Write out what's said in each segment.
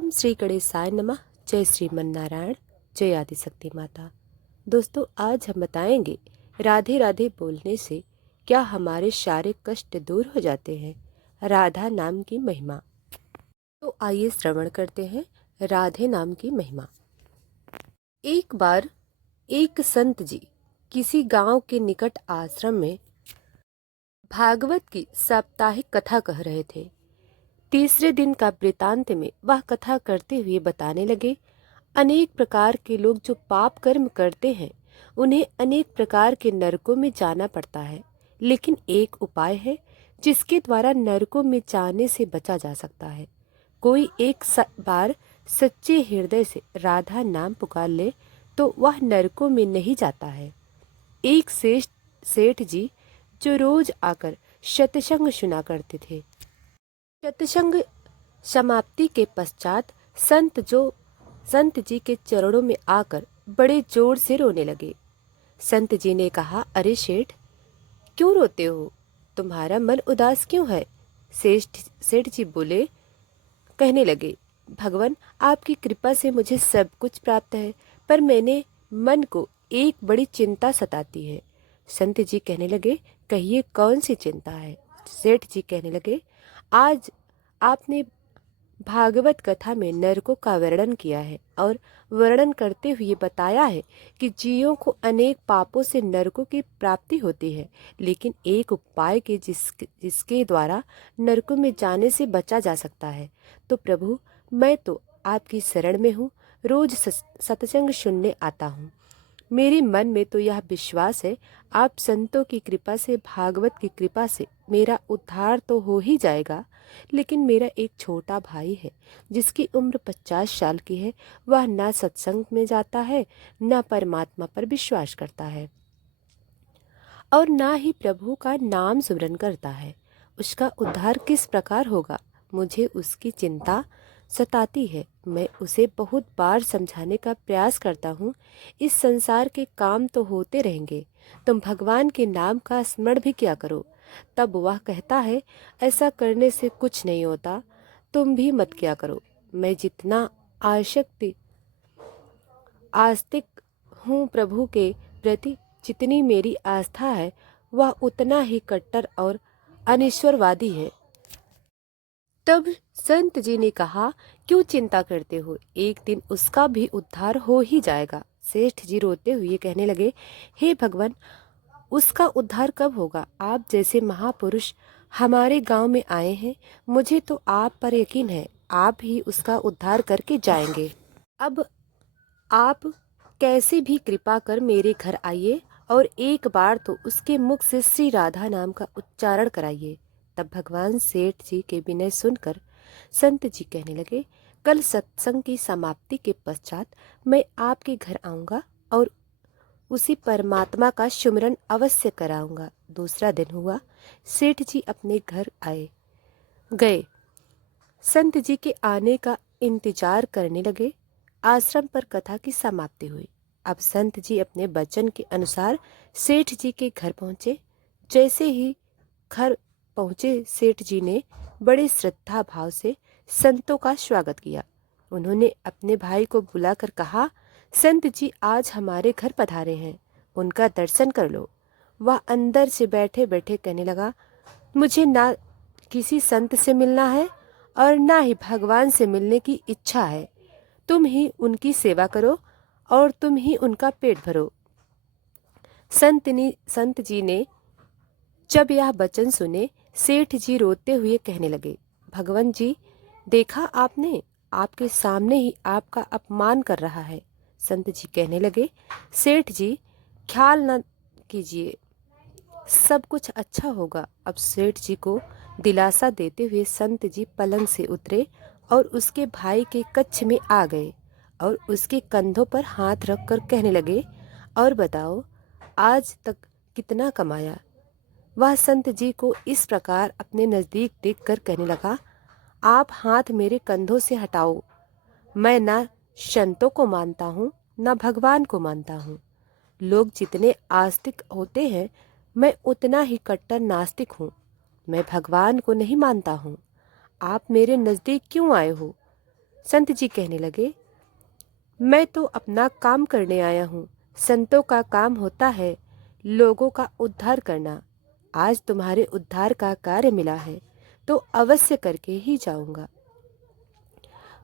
ओम श्री गणेशाय नमः। जय श्रीमन नारायण। जय आदिशक्ति माता। दोस्तों, आज हम बताएंगे राधे राधे बोलने से क्या हमारे शारीरिक कष्ट दूर हो जाते हैं। राधा नाम की महिमा। तो आइए श्रवण करते हैं राधे नाम की महिमा। एक बार एक संत जी किसी गांव के निकट आश्रम में भागवत की साप्ताहिक कथा कह रहे थे। तीसरे दिन का वृतांत में वह कथा करते हुए बताने लगे, अनेक प्रकार के लोग जो पाप कर्म करते हैं उन्हें अनेक प्रकार के नरकों में जाना पड़ता है, लेकिन एक उपाय है जिसके द्वारा नरकों में जाने से बचा जा सकता है। कोई एक बार सच्चे हृदय से राधा नाम पुकार ले तो वह नरकों में नहीं जाता है। एक सेठ जी जो रोज आकर सत्संग सुना करते थे, सत्संग समाप्ति के पश्चात संत जी के चरणों में आकर बड़े जोर से रोने लगे। संत जी ने कहा, अरे सेठ, क्यों रोते हो? तुम्हारा मन उदास क्यों है? सेठ जी कहने लगे, भगवान, आपकी कृपा से मुझे सब कुछ प्राप्त है, पर मैंने मन को एक बड़ी चिंता सताती है। संत जी कहने लगे, कहिए कौन सी चिंता है? सेठ जी कहने लगे, आज आपने भागवत कथा में नरकों का वर्णन किया है और वर्णन करते हुए बताया है कि जीवों को अनेक पापों से नरकों की प्राप्ति होती है, लेकिन एक उपाय के जिसके द्वारा नरकों में जाने से बचा जा सकता है। तो प्रभु, मैं तो आपकी शरण में हूँ, रोज सत्संग सुनने आता हूँ। मेरे मन में तो यह विश्वास है, आप संतों की कृपा से, भागवत की कृपा से मेरा उद्धार तो हो ही जाएगा। लेकिन मेरा एक छोटा भाई है जिसकी उम्र 50 साल की है। वह ना सत्संग में जाता है, ना परमात्मा पर विश्वास करता है और ना ही प्रभु का नाम स्मरण करता है। उसका उद्धार किस प्रकार होगा? मुझे उसकी चिंता सताती है। मैं उसे बहुत बार समझाने का प्रयास करता हूँ, इस संसार के काम तो होते रहेंगे, तुम भगवान के नाम का स्मरण भी किया करो। तब वह कहता है, ऐसा करने से कुछ नहीं होता, तुम भी मत किया करो। मैं जितना आस्तिक हूँ प्रभु के प्रति, जितनी मेरी आस्था है, वह उतना ही कट्टर और अनिश्वरवादी है। तब संत जी ने कहा, क्यों चिंता करते हो? एक दिन उसका भी उद्धार हो ही जाएगा। सेठ जी रोते हुए कहने लगे, हे भगवान, उसका उद्धार कब होगा? आप जैसे महापुरुष हमारे गांव में आए हैं, मुझे तो आप पर यकीन है, आप ही उसका उद्धार करके जाएंगे। अब आप कैसे भी कृपा कर मेरे घर आइए और एक बार तो उसके मुख से श्री राधा नाम का उच्चारण कराइए। तब भगवान सेठ जी के विनय सुनकर संत जी कहने लगे, कल सत्संग की समाप्ति के पश्चात मैं आपके घर आऊंगा और उसी परमात्मा का सुमिरन अवश्य कराऊंगा। दूसरा दिन हुआ, सेठ जी अपने घर गए। संत जी के आने का इंतजार करने लगे। आश्रम पर कथा की समाप्ति हुई। अब संत जी अपने वचन के अनुसार सेठ जी के घर पहुंचे। जैसे ही घर पहुंचे, सेठ जी ने बड़े श्रद्धा भाव से संतों का स्वागत किया। उन्होंने अपने भाई को बुलाकर कहा, संत जी आज हमारे घर पधारे हैं, उनका दर्शन कर लो। वह अंदर से बैठे बैठे कहने लगा, मुझे ना किसी संत से मिलना है और ना ही भगवान से मिलने की इच्छा है। तुम ही उनकी सेवा करो और तुम ही उनका पेट भरो। संत जी ने जब यह वचन सुने, सेठ जी रोते हुए कहने लगे, भगवान जी, देखा आपने, आपके सामने ही आपका अपमान कर रहा है। संत जी कहने लगे, सेठ जी, ख्याल न कीजिए, सब कुछ अच्छा होगा। अब सेठ जी को दिलासा देते हुए संत जी पलंग से उतरे और उसके भाई के कक्ष में आ गए और उसके कंधों पर हाथ रखकर कहने लगे, और बताओ, आज तक कितना कमाया? वह संत जी को इस प्रकार अपने नज़दीक देखकर कहने लगा, आप हाथ मेरे कंधों से हटाओ। मैं ना संतों को मानता हूँ, ना भगवान को मानता हूँ। लोग जितने आस्तिक होते हैं, मैं उतना ही कट्टर नास्तिक हूँ। मैं भगवान को नहीं मानता हूँ। आप मेरे नज़दीक क्यों आए हो? संत जी कहने लगे, मैं तो अपना काम करने आया हूँ। संतों का काम होता है लोगों का उद्धार करना। आज तुम्हारे उद्धार का कार्य मिला है तो अवश्य करके ही जाऊंगा।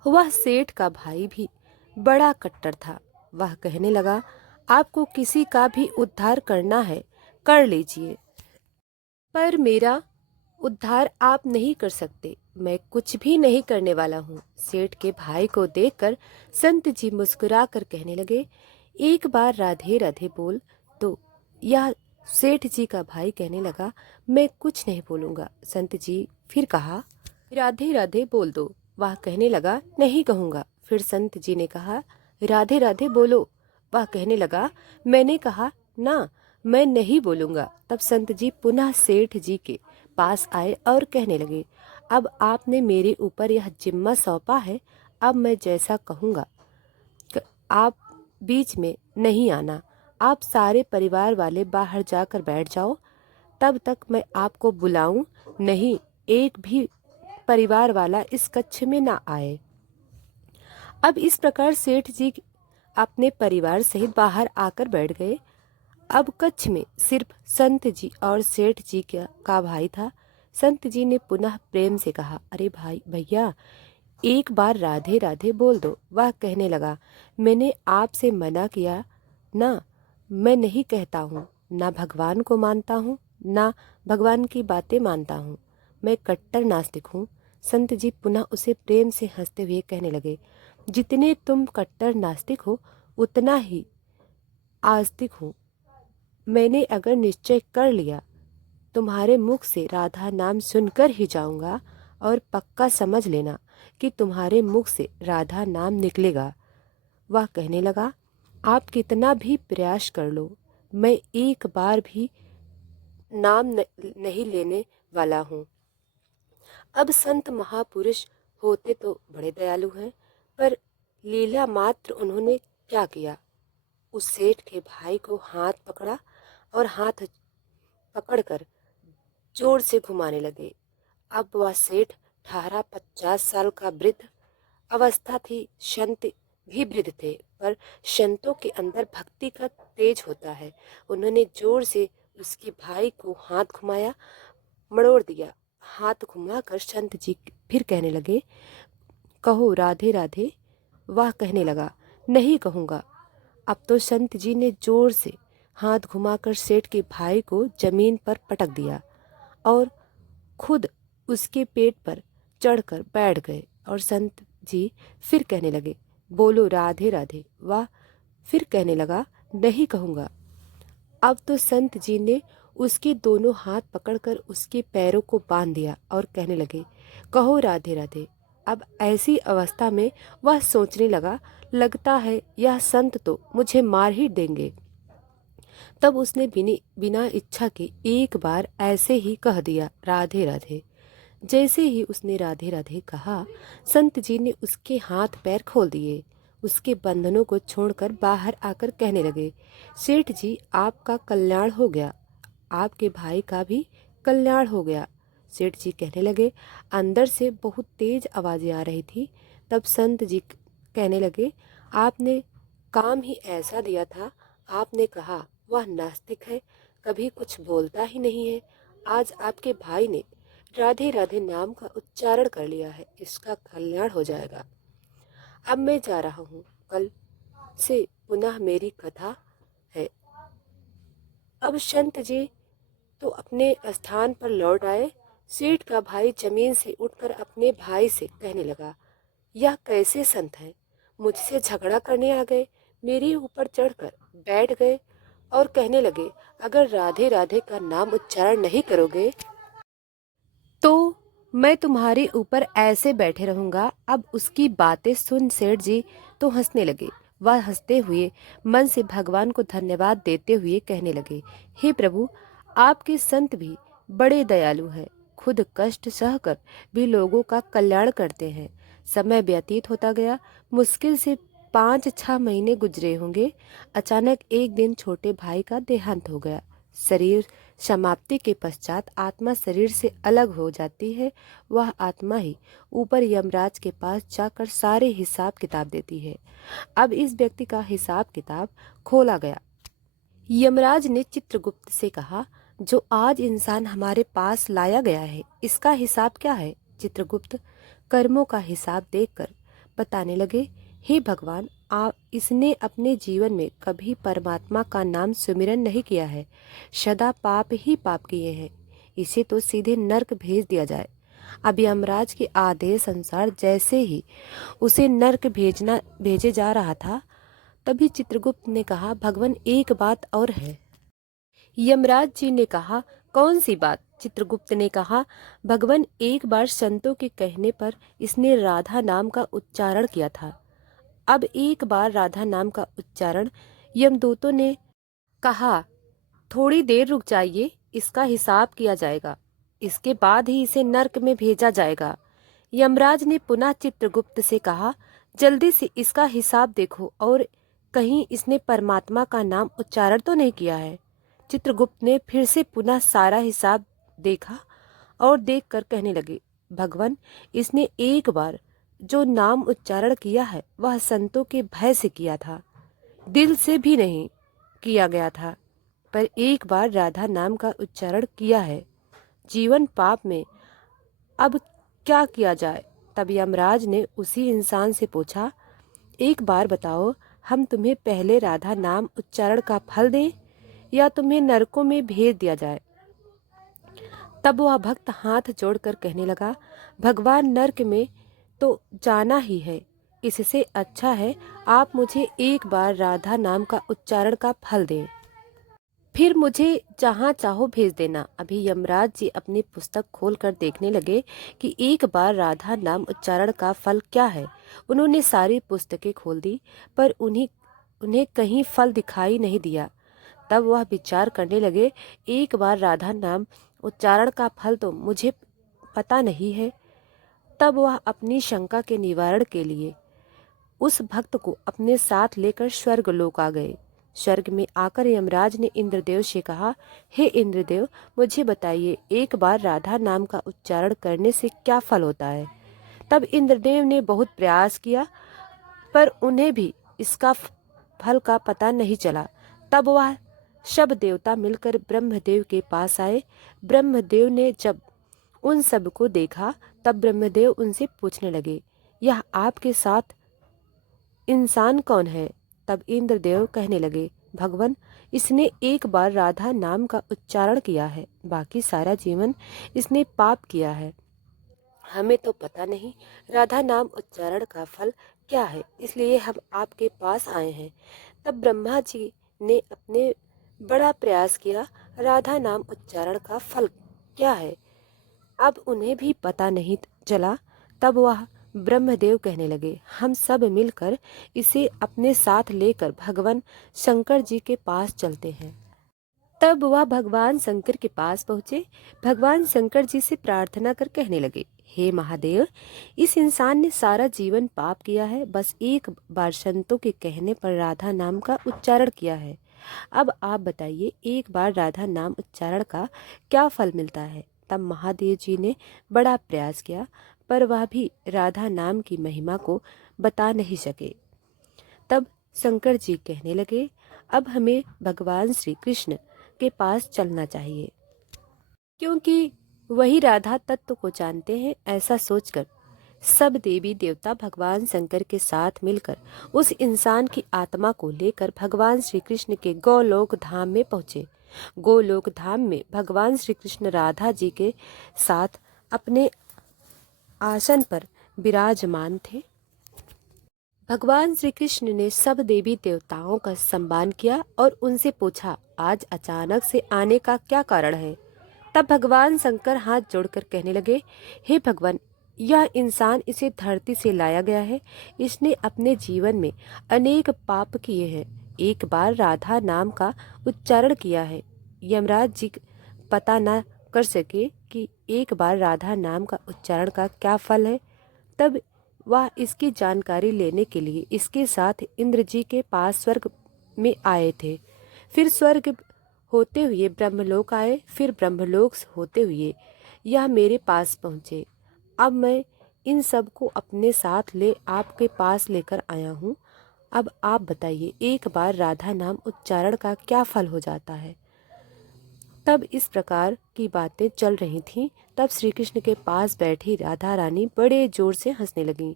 वह सेठ का भाई भी बड़ा कट्टर था। वह कहने लगा, आपको किसी का भी उद्धार करना है कर लीजिए, पर मेरा उद्धार आप नहीं कर सकते। मैं कुछ भी नहीं करने वाला हूँ। सेठ के भाई को देखकर संत जी मुस्कुरा कर कहने लगे, एक बार राधे राधे बोल। तो यह सेठ जी का भाई कहने लगा, मैं कुछ नहीं बोलूँगा। संत जी फिर कहा, राधे राधे बोल दो। वह कहने लगा, नहीं कहूँगा। फिर संत जी ने कहा, राधे राधे बोलो। वह कहने लगा, मैंने कहा ना, मैं नहीं बोलूँगा। तब संत जी पुनः सेठ जी के पास आए और कहने लगे, अब आपने मेरे ऊपर यह जिम्मा सौंपा है, अब मैं जैसा कहूँगा आप बीच में नहीं आना। आप सारे परिवार वाले बाहर जाकर बैठ जाओ, तब तक मैं आपको बुलाऊं नहीं। एक भी परिवार वाला इस कक्ष में ना आए। अब इस प्रकार सेठ जी अपने परिवार सहित बाहर आकर बैठ गए। अब कच्छ में सिर्फ संत जी और सेठ जी का भाई था। संत जी ने पुनः प्रेम से कहा, अरे भाई भैया, एक बार राधे राधे बोल दो। वह कहने लगा, मैंने आपसे मना किया ना, मैं नहीं कहता हूँ। ना भगवान को मानता हूँ, ना भगवान की बातें मानता हूँ। मैं कट्टर नास्तिक हूँ। संत जी पुनः उसे प्रेम से हंसते हुए कहने लगे, जितने तुम कट्टर नास्तिक हो उतना ही आस्तिक हूँ। मैंने अगर निश्चय कर लिया, तुम्हारे मुख से राधा नाम सुनकर ही जाऊंगा, और पक्का समझ लेना कि तुम्हारे मुख से राधा नाम निकलेगा। वह कहने लगा, आप कितना भी प्रयास कर लो, मैं एक बार भी नाम नहीं लेने वाला हूँ। अब संत महापुरुष होते तो बड़े दयालु हैं, पर लीला मात्र उन्होंने क्या किया। उस सेठ के भाई को हाथ पकड़ा और हाथ पकड़कर जोर से घुमाने लगे। अब वह सेठ 18-50 साल का वृद्ध अवस्था थी। संत भी वृद्ध थे, पर संतों के अंदर भक्ति का तेज होता है। उन्होंने जोर से उसके भाई को हाथ घुमाया, मड़ोड़ दिया। हाथ घुमाकर संत जी फिर कहने लगे, कहो राधे राधे। वह कहने लगा, नहीं कहूँगा। अब तो संत जी ने जोर से हाथ घुमाकर सेठ के भाई को जमीन पर पटक दिया और खुद उसके पेट पर चढ़कर बैठ गए। और संत जी फिर कहने लगे, बोलो राधे राधे। वह फिर कहने लगा, नहीं कहूँगा। अब तो संत जी ने उसके दोनों हाथ पकड़कर उसके पैरों को बांध दिया और कहने लगे, कहो राधे राधे। अब ऐसी अवस्था में वह सोचने लगा, लगता है यह संत तो मुझे मार ही देंगे। तब उसने बिना इच्छा के एक बार ऐसे ही कह दिया, राधे राधे। जैसे ही उसने राधे राधे कहा, संत जी ने उसके हाथ पैर खोल दिए, उसके बंधनों को छोड़कर बाहर आकर कहने लगे, सेठ जी आपका कल्याण हो गया, आपके भाई का भी कल्याण हो गया। सेठ जी कहने लगे, अंदर से बहुत तेज आवाज़ें आ रही थी। तब संत जी कहने लगे, आपने काम ही ऐसा दिया था। आपने कहा वह नास्तिक है, कभी कुछ बोलता ही नहीं है। आज आपके भाई ने राधे राधे नाम का उच्चारण कर लिया है, इसका कल्याण हो जाएगा। अब मैं जा रहा हूँ, कल से पुनः मेरी कथा है। अब संत जी तो अपने स्थान पर लौट आए। सेठ का भाई जमीन से उठकर अपने भाई से कहने लगा, यह कैसे संत है, मुझसे झगड़ा करने आ गए, मेरे ऊपर चढ़कर बैठ गए और कहने लगे, अगर राधे राधे का नाम उच्चारण नहीं करोगे तो मैं तुम्हारे ऊपर ऐसे बैठे रहूंगा। अब उसकी बातें सुन सेठ जी तो हंसने लगे। वह हंसते हुए मन से भगवान को धन्यवाद देते हुए कहने लगे, हे प्रभु, आपके संत भी बड़े दयालु हैं, खुद कष्ट सहकर भी लोगों का कल्याण करते हैं। समय व्यतीत होता गया। मुश्किल से 5-6 महीने गुजरे होंगे। अचानक एक दिन छोटे भाई का देहांत हो गया। शरीर समाप्ति के पश्चात आत्मा शरीर से अलग हो जाती है, वह आत्मा ही ऊपर यमराज के पास जाकर सारे हिसाब किताब देती है। अब इस व्यक्ति का हिसाब किताब खोला गया। यमराज ने चित्रगुप्त से कहा, जो आज इंसान हमारे पास लाया गया है, इसका हिसाब क्या है? चित्रगुप्त कर्मों का हिसाब देखकर बताने लगे, हे भगवान, आप इसने अपने जीवन में कभी परमात्मा का नाम सुमिरन नहीं किया है, सदा पाप ही पाप किए हैं। इसे तो सीधे नरक भेज दिया जाए। अब यमराज के आदेश अनुसार जैसे ही उसे नरक भेजे जा रहा था, तभी चित्रगुप्त ने कहा, भगवान, एक बात और है। यमराज जी ने कहा, कौन सी बात? चित्रगुप्त ने कहा, भगवान, एक बार संतों के कहने पर इसने राधा नाम का उच्चारण किया था। अब एक बार राधा नाम का उच्चारण यमदूतों ने कहा, थोड़ी देर रुक जाइए, इसका हिसाब किया जाएगा, इसके बाद ही इसे नरक में भेजा जाएगा। यमराज ने पुनः चित्रगुप्त से कहा, जल्दी से इसका हिसाब देखो और कहीं इसने परमात्मा का नाम उच्चारण तो नहीं किया है। चित्रगुप्त ने फिर से पुनः सारा हिसाब देखा और देखकर कहने लगे, भगवान, इसने एक बार जो नाम उच्चारण किया है वह संतों के भय से किया था, दिल से भी नहीं किया गया था, पर एक बार राधा नाम का उच्चारण किया है। जीवन पाप में, अब क्या किया जाए? तब यमराज ने उसी इंसान से पूछा, एक बार बताओ, हम तुम्हें पहले राधा नाम उच्चारण का फल दें या तुम्हें नरकों में भेज दिया जाए? तब वह भक्त हाथ जोड़कर कहने लगा, भगवान, नरक में तो जाना ही है, इससे अच्छा है आप मुझे एक बार राधा नाम का उच्चारण का फल दें, फिर मुझे जहाँ चाहो भेज देना। अभी यमराज जी अपनी पुस्तक खोलकर देखने लगे कि एक बार राधा नाम उच्चारण का फल क्या है। उन्होंने सारी पुस्तकें खोल दी, पर उन्हें कहीं फल दिखाई नहीं दिया। तब वह विचार करने लगे, एक बार राधा नाम उच्चारण का फल तो मुझे पता नहीं है। तब वह अपनी शंका के निवारण के लिए उस भक्त को अपने साथ लेकर स्वर्ग लोक आ गए। स्वर्ग में आकर यमराज ने इंद्रदेव से कहा, हे इंद्रदेव, मुझे बताइए, एक बार राधा नाम का उच्चारण करने से क्या फल होता है? तब इंद्रदेव ने बहुत प्रयास किया, पर उन्हें भी इसका फल का पता नहीं चला। तब वह सब देवता मिलकर ब्रह्मदेव के पास आए। ब्रह्मदेव ने जब उन सब को देखा, तब ब्रह्मदेव उनसे पूछने लगे, यह आपके साथ इंसान कौन है? तब इंद्रदेव कहने लगे, भगवान, इसने एक बार राधा नाम का उच्चारण किया है, बाकी सारा जीवन इसने पाप किया है। हमें तो पता नहीं राधा नाम उच्चारण का फल क्या है, इसलिए हम आपके पास आए हैं। तब ब्रह्मा जी ने अपने बड़ा प्रयास किया, राधा नाम उच्चारण का फल क्या है, अब उन्हें भी पता नहीं चला। तब वह ब्रह्मदेव कहने लगे, हम सब मिलकर इसे अपने साथ लेकर भगवान शंकर जी के पास चलते हैं। तब वह भगवान शंकर के पास पहुँचे। भगवान शंकर जी से प्रार्थना कर कहने लगे, हे महादेव, इस इंसान ने सारा जीवन पाप किया है, बस एक बार संतों के कहने पर राधा नाम का उच्चारण किया है। अब आप बताइए, एक बार राधा नाम उच्चारण का क्या फल मिलता है? तब महादेव जी ने बड़ा प्रयास किया, पर वह भी राधा नाम की महिमा को बता नहीं सके। तब शंकर जी कहने लगे, अब हमें भगवान श्री कृष्ण के पास चलना चाहिए, क्योंकि वही राधा तत्व को जानते हैं। ऐसा सोचकर सब देवी देवता भगवान शंकर के साथ मिलकर उस इंसान की आत्मा को लेकर भगवान श्री कृष्ण के गोलोक धाम में पहुँचे। गोलोक धाम में भगवान श्री कृष्ण राधा जी के साथ अपने आसन पर विराजमान थे। भगवान श्री कृष्ण ने सब देवी देवताओं का सम्मान किया और उनसे पूछा, आज अचानक से आने का क्या कारण है? तब भगवान शंकर हाथ जोड़कर कहने लगे, हे भगवान, यह इंसान इसे धरती से लाया गया है। इसने अपने जीवन में अनेक पाप किए हैं, एक बार राधा नाम का उच्चारण किया है। यमराज जी पता न कर सके कि एक बार राधा नाम का उच्चारण का क्या फल है। तब वह इसकी जानकारी लेने के लिए इसके साथ इंद्र जी के पास स्वर्ग में आए थे। फिर स्वर्ग होते हुए ब्रह्मलोक आए, फिर ब्रह्मलोक से होते हुए यह मेरे पास पहुँचे। अब मैं इन सब को अपने साथ ले आपके पास लेकर आया हूँ। अब आप बताइए, एक बार राधा नाम उच्चारण का क्या फल हो जाता है। तब इस प्रकार की बातें चल रही थीं। तब श्री कृष्ण के पास बैठी राधा रानी बड़े जोर से हंसने लगीं।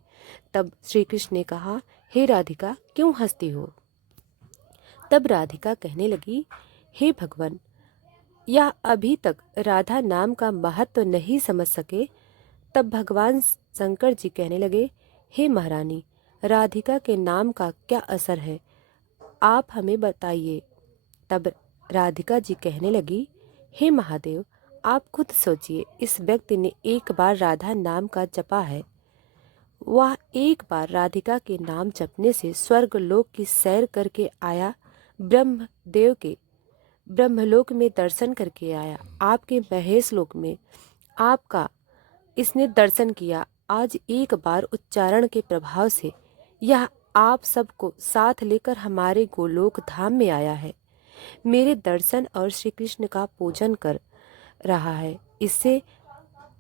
तब श्री कृष्ण ने कहा, हे राधिका, क्यों हंसती हो। तब राधिका कहने लगी, हे भगवान, यह अभी तक राधा नाम का महत्व नहीं समझ सके। तब भगवान शंकर जी कहने लगे, हे महारानी, राधिका के नाम का क्या असर है, आप हमें बताइए। तब राधिका जी कहने लगी, हे महादेव, आप खुद सोचिए, इस व्यक्ति ने एक बार राधा नाम का जपा है। वह एक बार राधिका के नाम जपने से स्वर्ग लोक की सैर करके आया, ब्रह्मदेव के ब्रह्मलोक में दर्शन करके आया, आपके महेश लोक में आपका इसने दर्शन किया। आज एक बार उच्चारण के प्रभाव से यह आप सबको साथ लेकर हमारे गोलोक धाम में आया है, मेरे दर्शन और श्री कृष्ण का पूजन कर रहा है। इससे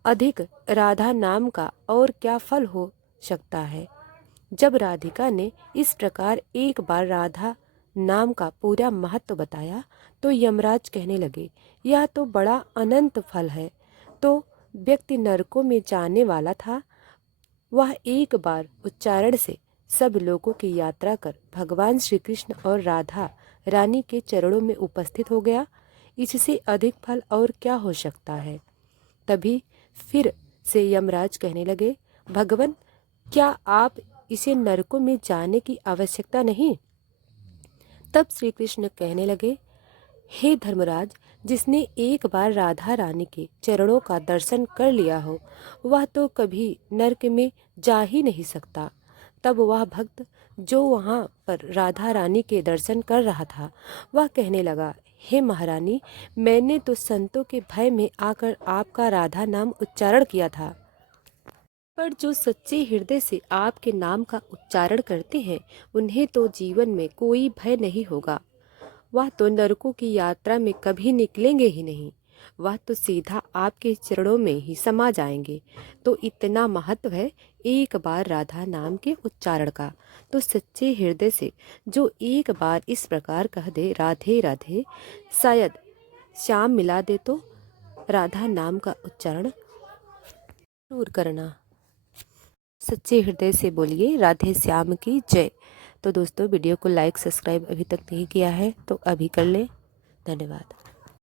अधिक राधा नाम का और क्या फल हो सकता है। जब राधिका ने इस प्रकार एक बार राधा नाम का पूरा महत्व बताया तो यमराज कहने लगे, यह तो बड़ा अनंत फल है। तो व्यक्ति नरकों में जाने वाला था, वह एक बार उच्चारण से सब लोगों की यात्रा कर भगवान श्री कृष्ण और राधा रानी के चरणों में उपस्थित हो गया। इससे अधिक फल और क्या हो सकता है। तभी फिर से यमराज कहने लगे, भगवान, क्या आप इसे नरकों में जाने की आवश्यकता नहीं। तब श्री कृष्ण कहने लगे, हे धर्मराज, जिसने एक बार राधा रानी के चरणों का दर्शन कर लिया हो, वह तो कभी नरक में जा ही नहीं सकता। तब वह भक्त जो वहाँ पर राधा रानी के दर्शन कर रहा था, वह कहने लगा, हे महारानी, मैंने तो संतों के भय में आकर आपका राधा नाम उच्चारण किया था, पर जो सच्चे हृदय से आपके नाम का उच्चारण करते हैं, उन्हें तो जीवन में कोई भय नहीं होगा। वह तो नरकों की यात्रा में कभी निकलेंगे ही नहीं, वह तो सीधा आपके चरणों में ही समा जाएंगे। तो इतना महत्व है एक बार राधा नाम के उच्चारण का। तो सच्चे हृदय से जो एक बार इस प्रकार कह दे, राधे राधे, शायद श्याम मिला दे, तो राधा नाम का उच्चारण जरूर करना। सच्चे हृदय से बोलिए, राधे श्याम की जय। तो दोस्तों, वीडियो को लाइक सब्सक्राइब अभी तक नहीं किया है तो अभी कर लें। धन्यवाद।